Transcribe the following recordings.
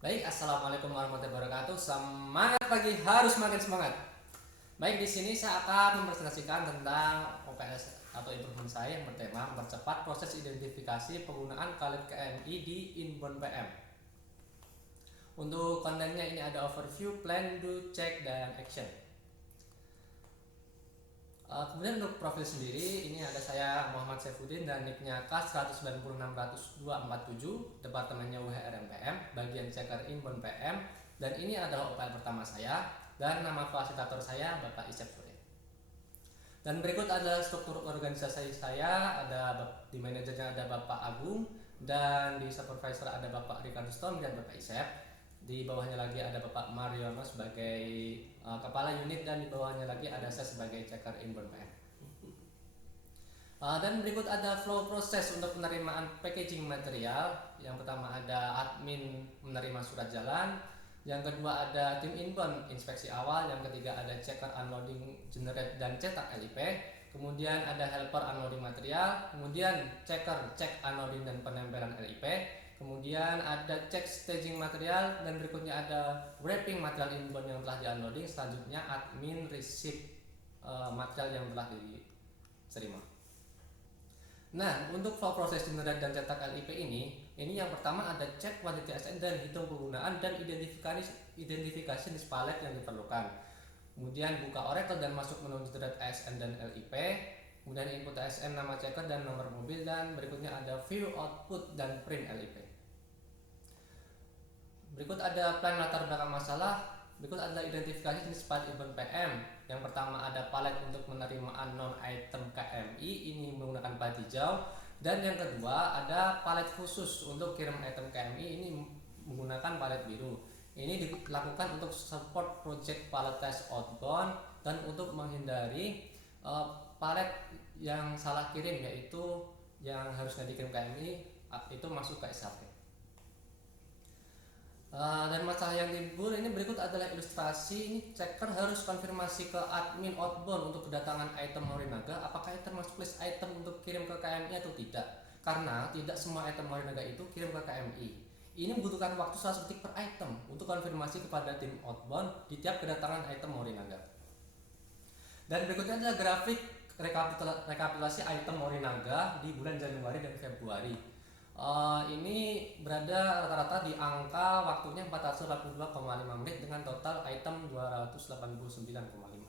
Baik, assalamualaikum warahmatullahi wabarakatuh. Semangat pagi, harus makin semangat. Baik, di sini saya akan mempresentasikan tentang OPS atau improvement saya yang bertema mempercepat proses identifikasi penggunaan kalimat KMI di inbound PM. Untuk kontennya ini ada overview, plan, do, check, dan action. Kemudian untuk profil sendiri, ini ada saya Muhammad Saifuddin dan nicknya K196.60247, departemennya WHRMPM, bagian checker inbound PM, dan ini adalah OPL pertama saya, dan nama fasilitator saya Bapak Isyaf Suri. Dan berikut ada struktur organisasi saya, ada di manajernya ada Bapak Agung, dan di supervisor ada Bapak Ricardo Storm dan Bapak Isyaf. Di bawahnya lagi ada Bapak Mariono sebagai kepala unit, dan di bawahnya lagi ada saya sebagai checker inbound PM. Dan berikut ada flow proses untuk penerimaan packaging material. Yang pertama ada admin menerima surat jalan, yang kedua ada tim inbound inspeksi awal, yang ketiga ada checker unloading, generate, dan cetak LIP, kemudian ada helper unloading material, kemudian checker cek unloading dan penempelan LIP, kemudian ada cek staging material, dan berikutnya ada wrapping material inbound yang telah di unloading. Selanjutnya admin receipt material yang telah diterima. Nah, untuk flow proses generate dan cetak LIP ini yang pertama ada cek quantity ASN dan hitung penggunaan dan identifikasi list palet yang diperlukan. Kemudian buka Oracle dan masuk menu generate ASN dan LIP. Kemudian input ASN, nama checker, dan nomor mobil, dan berikutnya ada view output dan print LIP. Berikut ada plan latar belakang masalah. Berikut ada identifikasi jenis palet inbound PM. Yang pertama ada palet untuk menerima non item KMI, ini menggunakan palet hijau. Dan yang kedua ada palet khusus untuk kirim item KMI, ini menggunakan palet biru. Ini dilakukan untuk support project palet test outbound dan untuk menghindari palet yang salah kirim, yaitu yang harusnya dikirim KMI itu masuk ke SAP. Dan masalah yang timbul ini berikut adalah ilustrasi. Ini checker harus konfirmasi ke admin outbound untuk kedatangan item Morinaga, apakah termasuk list item untuk kirim ke KMI atau tidak, karena tidak semua item Morinaga itu kirim ke KMI. Ini membutuhkan waktu 1 detik per item untuk konfirmasi kepada tim outbound di tiap kedatangan item Morinaga. Dan berikutnya adalah grafik rekapitulasi item Morinaga di bulan Januari dan Februari. Ini berada rata-rata di angka waktunya 482,5 menit dengan total item 289,5.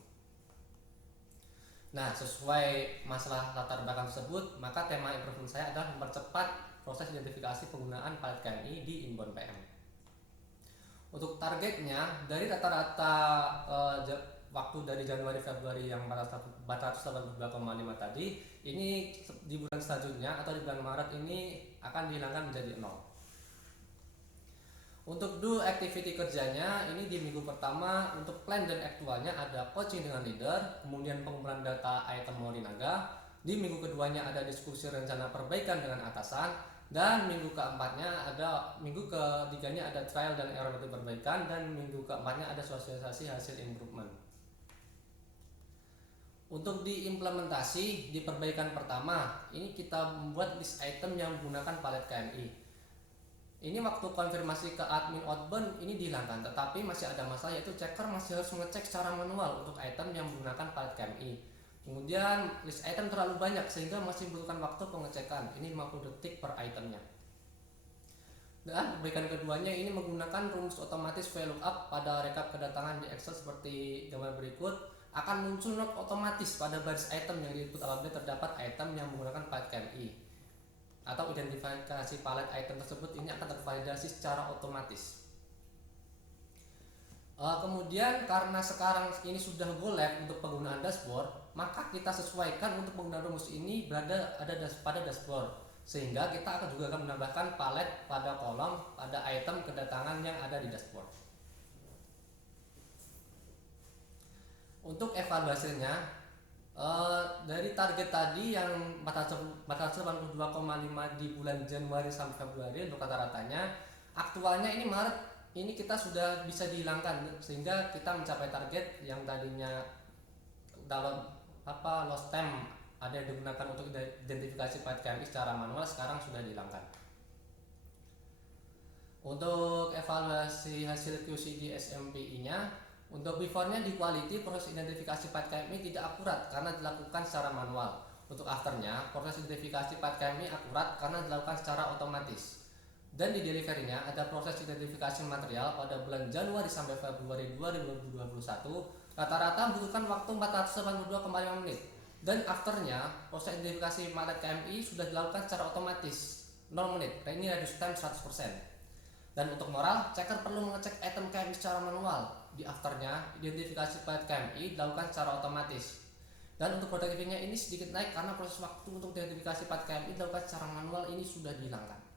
Nah, sesuai masalah latar belakang tersebut, maka tema improvement saya adalah mempercepat proses identifikasi penggunaan palet KMI di inbound PM. Untuk targetnya, dari rata-rata waktu dari Januari Februari yang 482,5 tadi, ini di bulan selanjutnya atau di bulan Maret ini akan dihilangkan menjadi 0. Untuk do activity kerjanya, ini di minggu pertama untuk plan dan aktualnya ada coaching dengan leader, kemudian pengumpulan data item Morinaga. Di minggu keduanya ada diskusi rencana perbaikan dengan atasan, dan minggu ketiganya ada trial dan error metode perbaikan, dan minggu keempatnya ada sosialisasi hasil improvement. Untuk diimplementasi di perbaikan pertama, ini kita membuat list item yang menggunakan palet KMI. Ini waktu konfirmasi ke admin outbound ini dihilangkan, tetapi masih ada masalah, yaitu checker masih harus mengecek secara manual untuk item yang menggunakan palet KMI. Kemudian list item terlalu banyak sehingga masih membutuhkan waktu pengecekan, ini 50 detik per itemnya. Dan perbaikan keduanya ini menggunakan rumus otomatis VLOOKUP pada rekap kedatangan di Excel seperti gambar berikut. Akan muncul note otomatis pada baris item yang diinput apabila terdapat item yang menggunakan palet KMI, atau identifikasi palet item tersebut ini akan tervalidasi secara otomatis. Kemudian karena sekarang ini sudah go live untuk penggunaan dashboard, maka kita sesuaikan untuk penggunaan rumus ini ada pada dashboard, sehingga kita juga akan menambahkan palet pada kolom pada item kedatangan yang ada di dashboard. Untuk evaluasinya, dari target tadi yang 482,5 di bulan Januari sampai Februari untuk rata-ratanya, aktualnya ini Maret ini kita sudah bisa dihilangkan, sehingga kita mencapai target yang tadinya dalam lost time ada yang digunakan untuk identifikasi palet KMI secara manual, sekarang sudah dihilangkan. Untuk evaluasi hasil QC di SMPI-nya, untuk before-nya di quality proses identifikasi part KMI tidak akurat karena dilakukan secara manual. Untuk after-nya, proses identifikasi part KMI akurat karena dilakukan secara otomatis. Dan di delivery-nya ada proses identifikasi material pada bulan Januari sampai Februari 2021 rata-rata membutuhkan waktu 482,5 menit. Dan afternya proses identifikasi material KMI sudah dilakukan secara otomatis 0 menit. Ini reduce time 100%. Dan untuk moral, checker perlu mengecek item KMI secara manual. Di afternya, identifikasi part KMI dilakukan secara otomatis. Dan untuk productivity-nya ini sedikit naik karena proses waktu untuk identifikasi part KMI dilakukan secara manual ini sudah dihilangkan.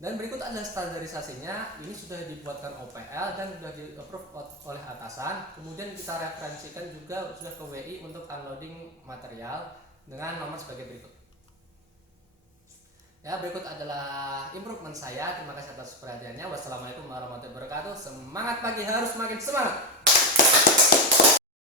Dan berikut adalah standarisasinya. Ini sudah dibuatkan OPL dan sudah di-approve oleh atasan. Kemudian kita referensikan juga sudah ke WI untuk unloading material dengan nomor sebagai berikut. Ya, berikut adalah improvement saya. Terima kasih atas perhatiannya. Wassalamualaikum warahmatullahi wabarakatuh. Semangat pagi harus makin semangat.